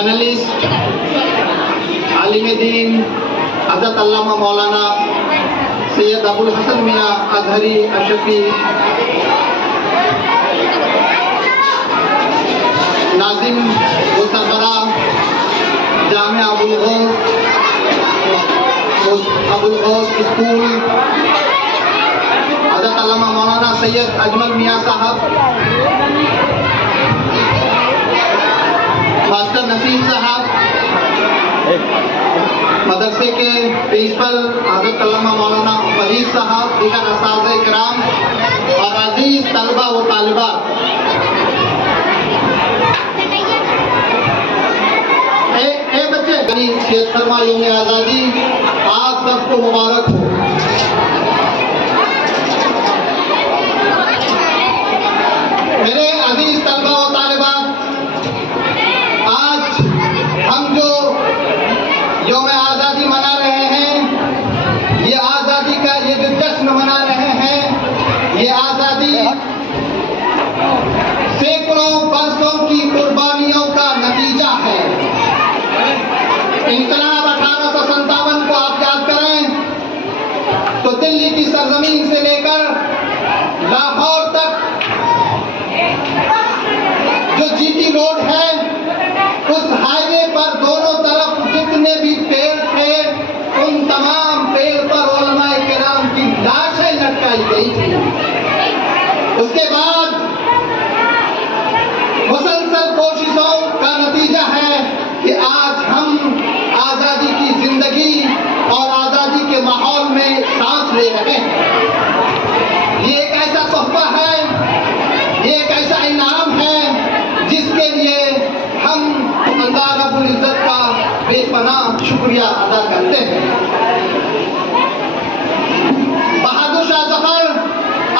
Journalist, आलिम दीन हज़रत अल्लामा मौलाना सैयद अबुल हसन मियाँ अज़हरी अशफी, नाजिम व सरबराह जामिया अबुल गौस स्कूल, हज़रत अल्लामा मौलाना सैयद अजमल मियाँ साहब, मास्टर नसीम साहब, मदरसे के प्रिंसिपल हज़रत अल्लामा मौलाना फरीद साहब, दीगर असातिज़ा इकराम और अजीज तलबा व तालिबात, बच्चे शेख फरमा यौम आज़ादी आप सबको मुबारक हो। मेरे अजीज तलबा व तालिबात, आज हम जो यौम आज़ादी मना रहे हैं, ये आज़ादी का ये जो जश्न मना रहे हैं, ये आज़ादी सैकड़ों बरसों की कुर्बानियों का नतीजा है। इंकलाब 1857 को आप याद करें तो दिल्ली की सरजमीन से लेकर लाहौर तक जो जीटी रोड है, उस हाईवे पर दोनों तरफ जितने भी पेड़ थे, उन तमाम पेड़ पर उलमाए किराम की लाशें लटकाई गई थी। उसके बाद मुसलसल कोशिशों का नतीजा है कि आज हम आजादी की जिंदगी और आजादी के माहौल में सांस ले रहे हैं। ये एक ऐसा तोहफा है, ये एक ऐसा इनाम है जिसके लिए हम अल्लाह रब्बुल इज्जत का बेपनाह शुक्रिया अदा करते हैं। बहादुर शाह जफर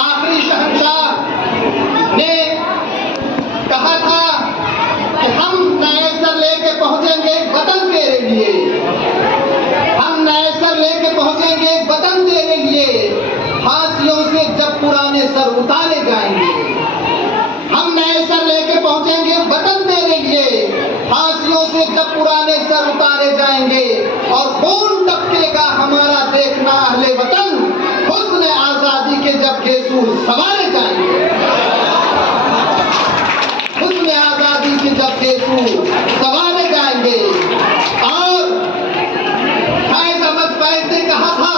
आखिरी शहंशाह ने कहा था कि हम नए सर लेके पहुंचेंगे वतन तेरे लिए, हम नए सर लेके पहुंचेंगे वतन तेरे लिए, फांसियों से जब पुराने सर उतारे जाएंगे। हम नए सर लेके पहुंचेंगे वतन तेरे लिए, फांसियों से जब पुराने सर उतारे जाएंगे और खून टपकेगा हमारा देखना अहले वतन, हुस्न आजादी के जब गेसू सवारे जाएंगे, हुस्न आजादी के जब गेसू सवारे जाएंगे। और फैज़ अहमद फैज़ ने कहा था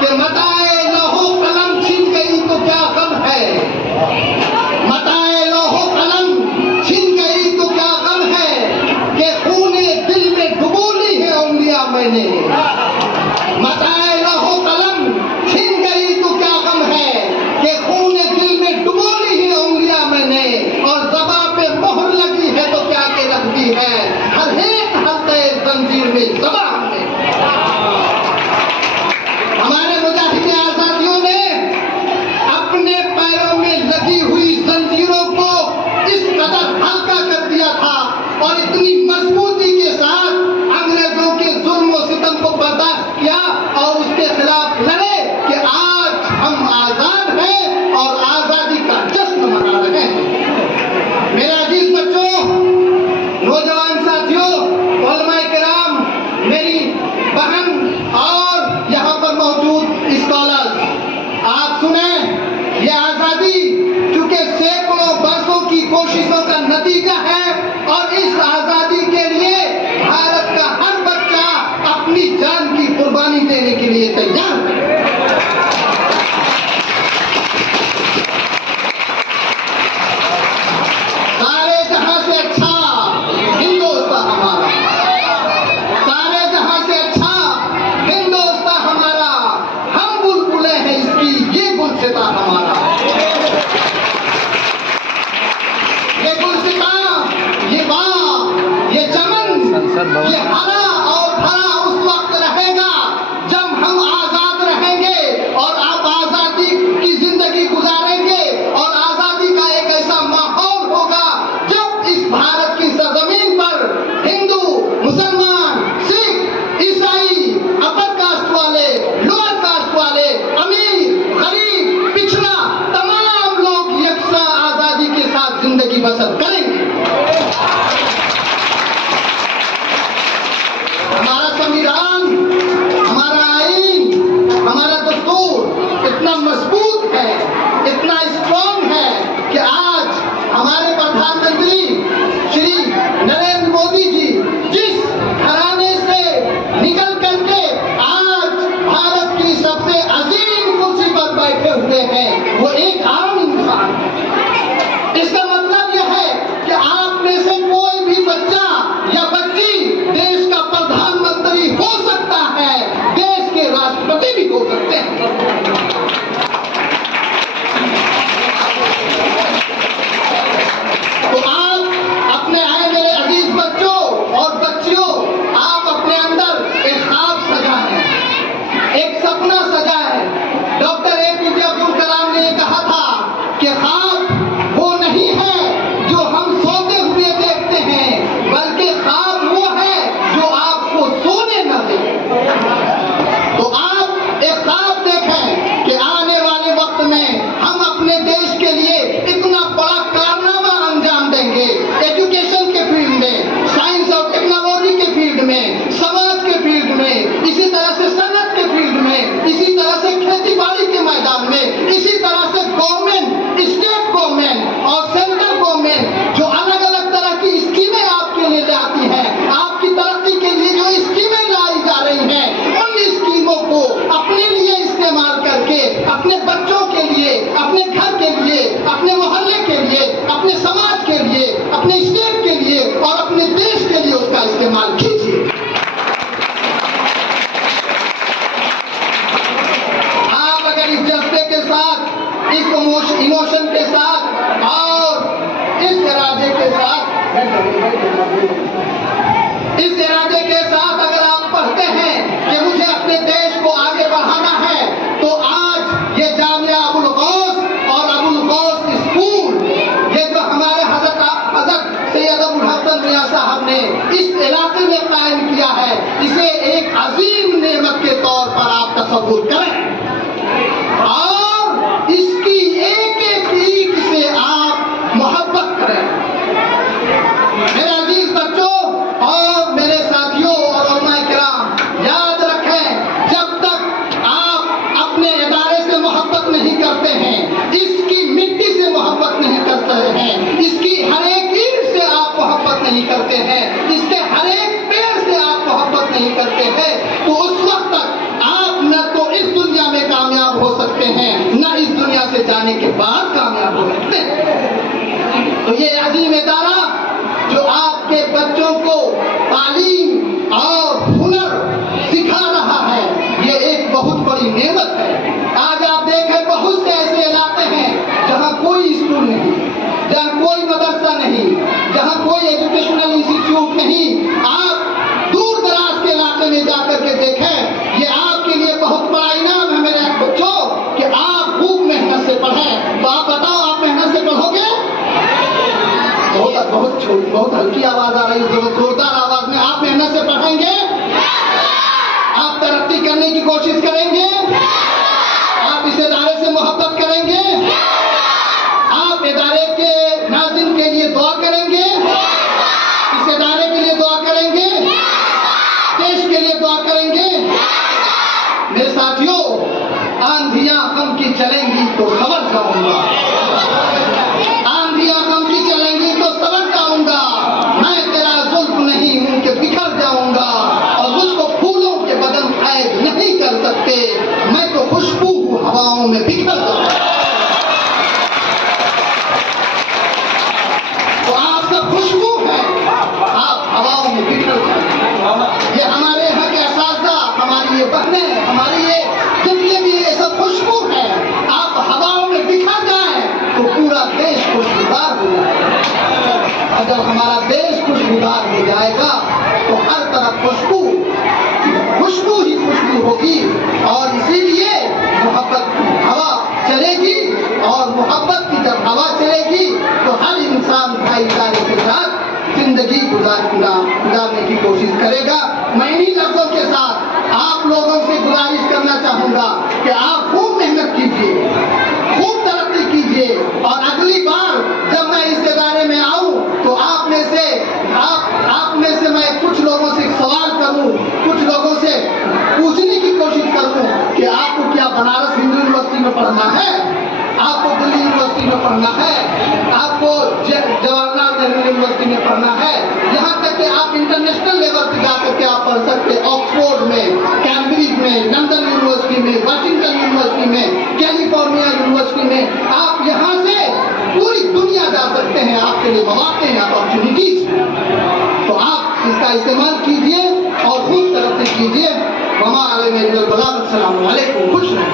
कि मताए लौहो कलम छिन गई तो क्या गम है, मताए लौहो कलम छिन गई तो क्या गम है, कि खूने दिल में डुबो ली है उंगलियां मैंने। मताए लौहो कलम छिन गई तो क्या गम है, कि खूने दिल में डुबो ली है उंगलियां मैंने, और ज़बां पे मोहर लगी है तो क्या के रखती है, इसे एक अजीम नेमत के तौर पर आप तसव्वुर करें और इसकी एक एक ईंट से आप मोहब्बत करें। मेरे अजीज बच्चों और मेरे साथियों और उलमाए किराम, याद रखें, जब तक आप अपने इदारे से मोहब्बत नहीं करते हैं, इसकी मिट्टी से मोहब्बत नहीं करते हैं, इसकी हर एक ईंट से आप मोहब्बत नहीं करते हैं, इसके हर एक पेड़ से आप मोहब्बत नहीं करते हैं, तो उस वक्त तक आप न तो इस दुनिया में कामयाब हो सकते हैं, न इस दुनिया से जाने के बाद कामयाब हो सकते हैं। तो ये अजीम इदारा जो आपके बच्चों को तालीम और हुनर सिखा रहा है, ये एक बहुत बड़ी नेमत है। आज आप देखें, बहुत से ऐसे इलाके हैं जहाँ कोई स्कूल नहीं, जहाँ कोई मदरसा नहीं, जहाँ कोई एजुकेशनल इंस्टीट्यूट नहीं। आप दूर दराज के इलाके में जाकर के देखें, ये आपके लिए बहुत बड़ा इनाम है मेरे बच्चों कि आप खूब मेहनत से पढ़ें। तो आप बताओ, आप मेहनत से पढ़ोगे? बहुत हल्की आवाज आ रही है, जोरदार आवाज में। आप मेहनत से पढ़ेंगे? आप तरक्की करने की कोशिश करेंगे? आप इस इदारे से मोहब्बत करेंगे? आप इदारे के नाज़िम के लिए दुआ करेंगे? इस इदारे के लिए दुआ करेंगे? देश के लिए दुआ करेंगे? मेरे साथियों, आंधियां गम की चलेंगी तो सबर गाऊंगा, आंधियां गम की चलेंगी तो सबर गाऊंगा। मैं तेरा जुल्फ नहीं हूं कि बिखर जाऊंगा, और मुझको फूलों के बदन कैद नहीं कर सकते, मैं तो खुशबू हूं हवाओं में बिखर जाऊंगा। तो आप सब खुशबू हैं, आप हवाओं में बिखर जाएंगे। ये हमारे यहाँ के असातिज़ा, हमारी ये बहनें, हमारी ये जितने भी ये सब खुशबू है, आप हवाओं में बिखर जाएं तो पूरा देश खुशबूदार हो जाएगा। और जब हमारा देश खुशबूदार हो जाएगा तो हर तरफ खुशबू ही खुशबू होगी, और इसीलिए मोहब्बत की हवा चलेगी, और मोहब्बत की जब हवा चलेगी तो हर इंसान भाईचारे के साथ जिंदगी गुजारने की कोशिश करेगा। मैं इन्हीं लफ्जों के साथ आप लोगों से गुजारिश करना चाहूंगा कि आप खूब मेहनत कीजिए, खूब तरक्की कीजिए, और अगली बार जब मैं इस इदारे में आऊं तो आप में से मैं कुछ लोगों से सवाल करूं, कुछ लोगों से पूछने की कोशिश करूं कि आपको क्या बनारस हिंदू यूनिवर्सिटी में पढ़ना है, आपको दिल्ली यूनिवर्सिटी में पढ़ना है, आपको जवाहरलाल नेहरू यूनिवर्सिटी में पढ़ना है, यहाँ तक कि आप इंटरनेशनल लेवल पे जाकर के आप पढ़ सकते हैं, ऑक्सफोर्ड में, कैम्ब्रिज में, लंदन यूनिवर्सिटी में, वाशिंगटन यूनिवर्सिटी में, कैलिफोर्निया यूनिवर्सिटी में। आप यहाँ से पूरी दुनिया जा सकते हैं, आपके लिए मौके हैं, अपॉर्चुनिटीज। तो आप इसका इस्तेमाल कीजिए और खूब तरक्की कीजिए। वमा अलैना इल्लल बलाग। अस्सलामु अलैकुम। खुश रहें।